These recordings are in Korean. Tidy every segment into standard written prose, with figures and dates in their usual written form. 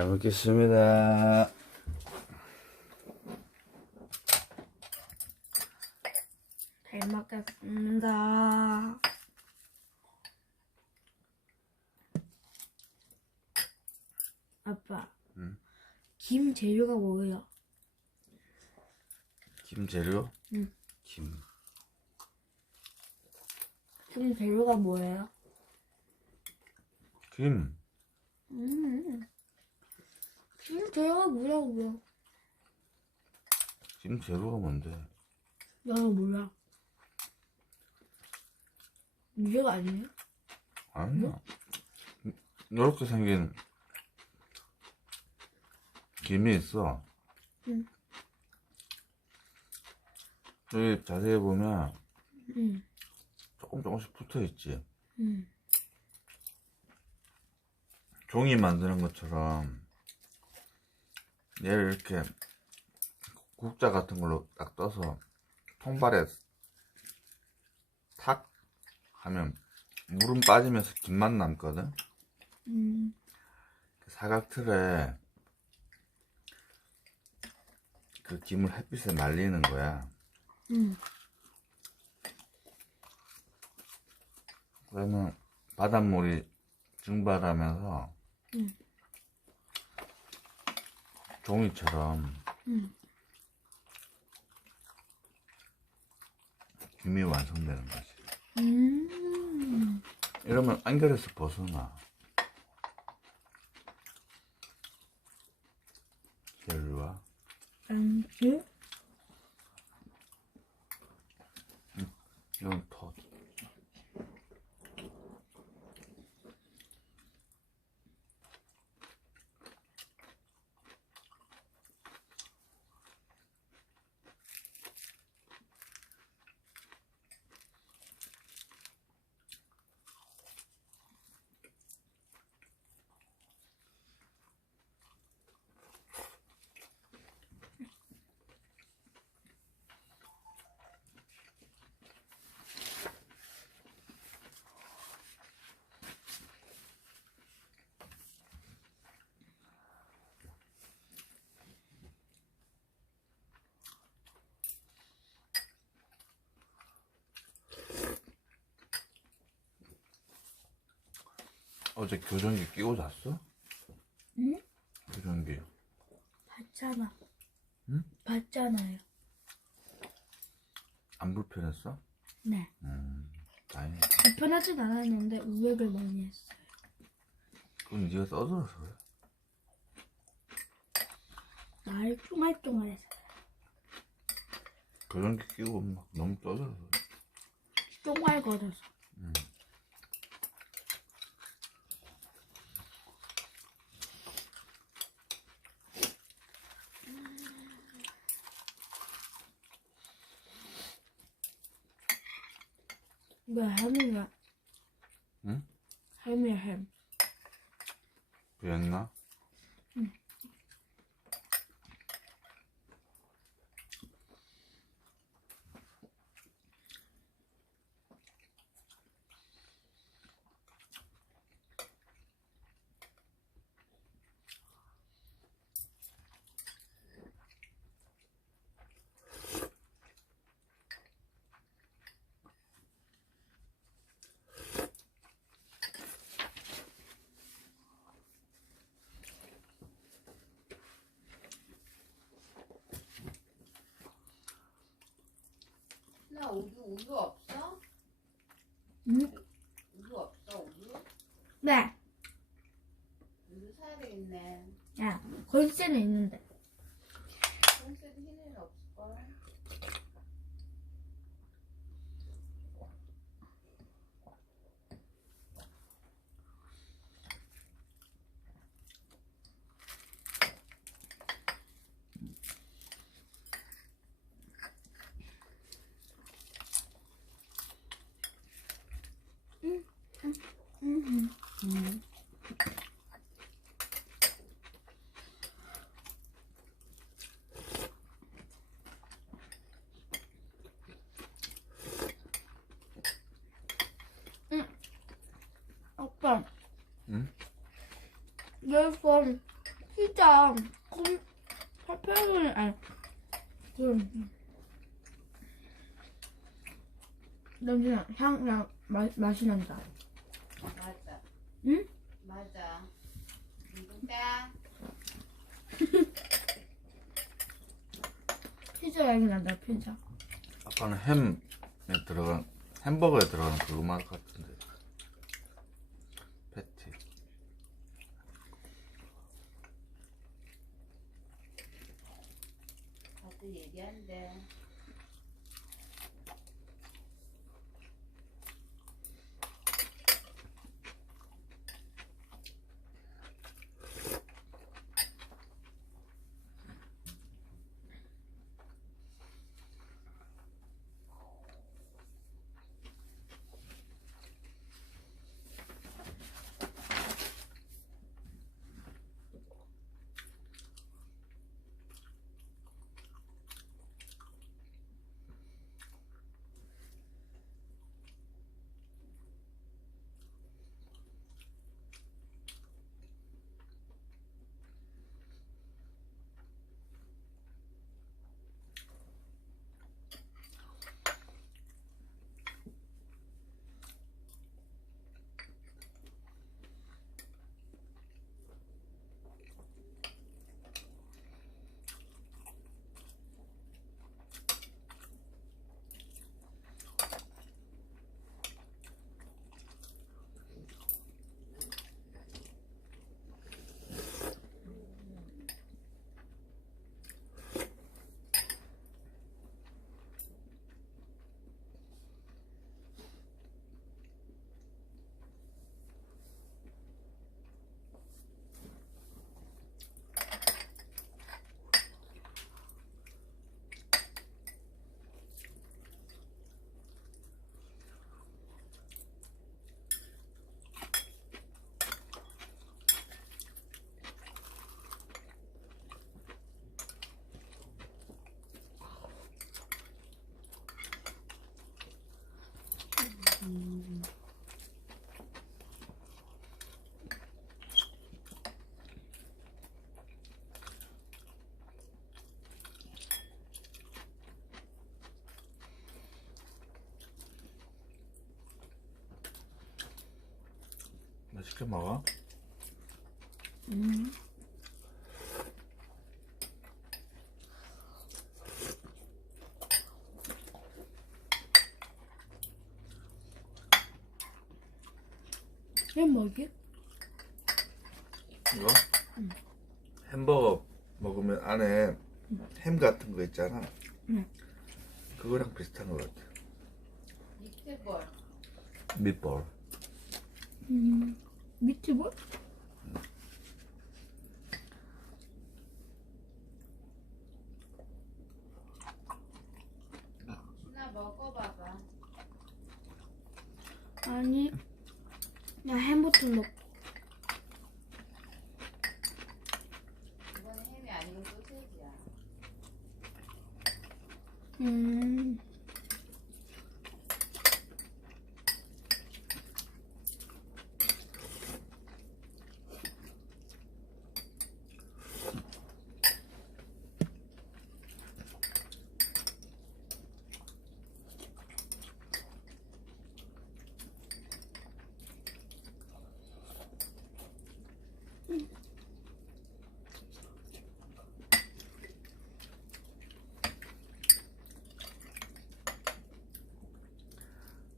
잘 먹겠습니다. 잘 먹겠습니다. 아빠, 응? 김 재료가 뭐예요? 김 재료? 응. 김 재료가 뭐예요? 김 김 재료가 뭐라고요? 김 재료가 뭔데? 나도 몰라. 이거 아니에요? 아니야. 이렇게 생긴 김이 있어. 응. 여기 자세히 보면 응. 조금씩 붙어 있지. 응. 종이 만드는 것처럼 얘를 이렇게 국자 같은 걸로 딱 떠서 통발에 탁 하면 물은 빠지면서 김만 남거든. 사각틀에 그 김을 햇빛에 말리는 거야. 그러면 바닷물이 증발하면서 종이처럼 김이 완성되는 거지. 이러면 안결에서 벗어나. 재료와 이건 턱. 어제 교정기 끼고 잤어? 응? 교정기. 봤잖아. 응? 봤잖아요. 안 불편했어? 네. 다행이다. 불편하진 않았는데 우역을 많이 했어요. 그건 네가 써들어서 그래. 날 쫑알쫑알해서. 교정기 끼고 막 너무 떠들어서 그래. 쫑알거려서. 이거 햄이야. 응? 햄이야, 햄. 그랬나? 응. 나 우유 없어? 응? 우유 없어, 우유? 네. 우유 사야 되겠네. 야, 건세는 있는데. 홈세드 희는 없을걸? 아빠. 응? 여기서 피자 페페로니 아니 냄새나 향 맛이 난다. 맞아. 응? 맞아. 누군가? 피자 향이 난다. 피자. 아빠는 햄에 들어간 햄버거에 들어가는 그거 맛 같은데. 패티. 다들 얘기한대. 맛있게 먹어. 이게 뭐지? 이거? 햄버거 먹으면 안에 햄 같은 거 있잖아. 응. 그거랑 비슷한 것 같아. 미트볼. 밑볼. 미트볼? 신아 먹어봐봐. 아니, 나 햄부터 먹. 이거는 햄이 아니고 소세지야.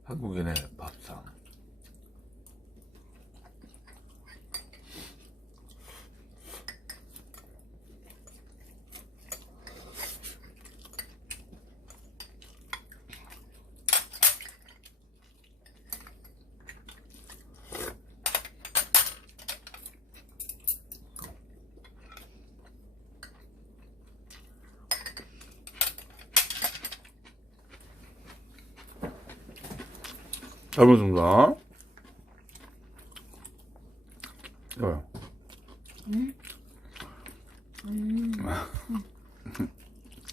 한국인의 밥상. 잘 먹습니다. 좋아요.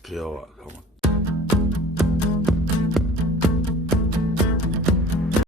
귀여워.